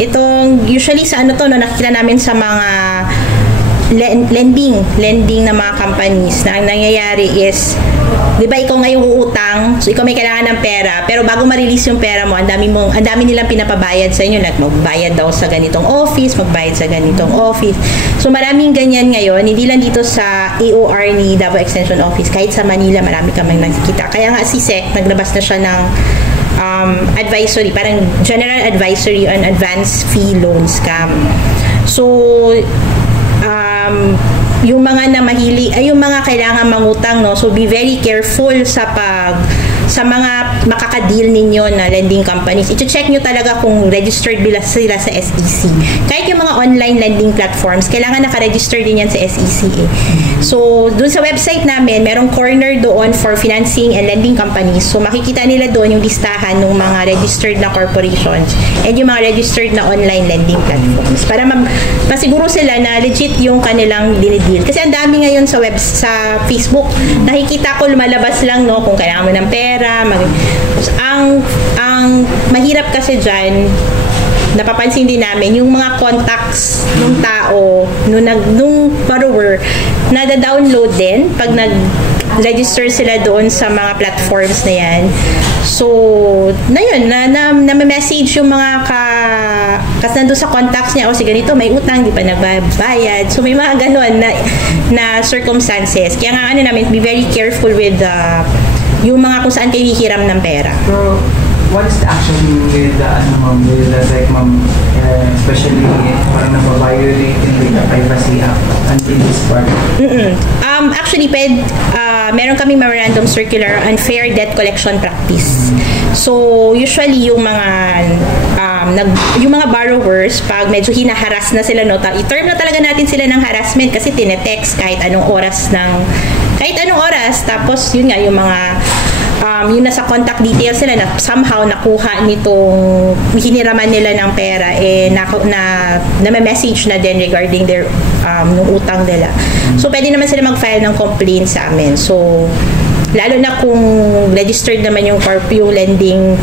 Itong, usually sa ano to, no, nakikita namin sa mga lending na mga companies na ang nangyayari is, di ba ikaw ngayong uutang, so ikaw may kailangan ng pera, pero bago ma-release yung pera mo, ang dami nilang pinapabayad sa inyo, like magbayad daw sa ganitong office, magbayad sa ganitong office. So maraming ganyan ngayon, hindi lang dito sa AOR ni Davao Extension Office, kahit sa Manila marami kaming nakikita. Kaya nga si SEC, naglabas na siya ng advisory, parang general advisory on advance fee loan scam. So yung mga yung mga kailangan mangutang, no, so be very careful sa mga makaka-deal ninyo na lending companies. I-check nyo talaga kung registered sila sa SEC. Kahit yung mga online lending platforms, kailangan naka-register din yan sa SEC eh. So, dun sa website namin, merong corner doon for financing and lending companies. So, makikita nila doon yung listahan ng mga registered na corporations and yung mga registered na online lending platforms. Para masiguro sila na legit yung kanilang dinideal. Kasi ang dami ngayon sa Facebook, nakikita ko lumalabas lang, no, kung kailangan mo ng pera, ang mahirap kasi dyan, napapansin din namin yung mga contacts ng tao nung borrower nada-download din pag nag-register sila doon sa mga platforms na yan. So, na yun, na-message yung mga kasi nandun sa contacts niya, o si ganito, may utang, di pa nagbabayad. So, may mga ganun na circumstances. Kaya nga namin, be very careful with yung mga kung saan kayo hihiram ng pera. So, what is the action with like especially parang nababiolate yung data privacy act until this part? Actually, meron kaming memorandum circular on fair debt collection practice. So, usually yung mga borrowers, pag medyo hinaharas na sila, i-term na talaga natin sila ng harassment kasi tinetext kahit anong oras, tapos yun nga, yung mga yung nasa contact details sila na somehow nakuha nitong hiniraman nila ng pera, na-message na din regarding their nung utang nila. So, pwede naman sila mag-file ng complaint sa amin. So, lalo na kung registered naman yung lending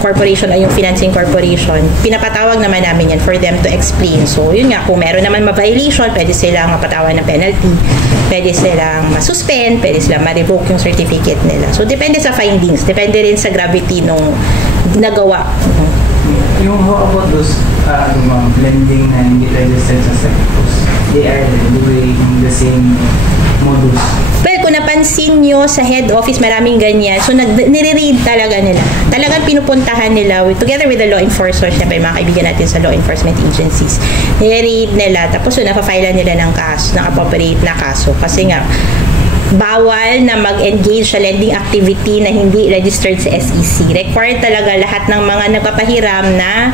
corporation o yung financing corporation, pinapatawag naman namin yan for them to explain. So, yun nga, kung meron naman ma-violation, pwede silang mapatawag ng penalty, pwede silang masuspend, pwede silang ma-revoke yung certificate nila. So, depende sa findings, depende rin sa gravity nung nagawa. Yung how about those lending na hindi registered sa sectors? They are doing the same modus. Well, kung napansin nyo sa head office, maraming ganyan. So, nire-read talaga nila. Talagang pinupuntahan nila together with the law enforcers, syempre mga kaibigan natin sa law enforcement agencies. Nire-read nila. Tapos, napafile nila ng kaso, ng appropriate na kaso. Kasi nga, bawal na mag-engage sa lending activity na hindi registered sa SEC. Required talaga lahat ng mga nagpapahiram na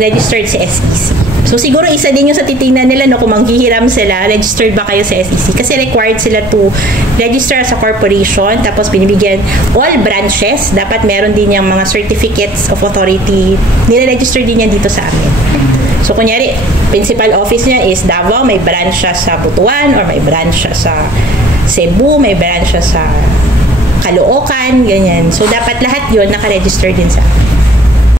registered sa SEC. So, siguro isa din yung sa titingnan nila, no, kung manghihiram sila, registered ba kayo sa SEC? Kasi required sila to register as a corporation, tapos binibigyan all branches, dapat meron din yung mga certificates of authority, nire-register din yan dito sa amin. So, kunyari, principal office niya is Davao, may branch siya sa Butuan, or may branch siya sa Cebu, may branch siya sa Caloocan, ganyan. So, dapat lahat yun naka-register din sa amin.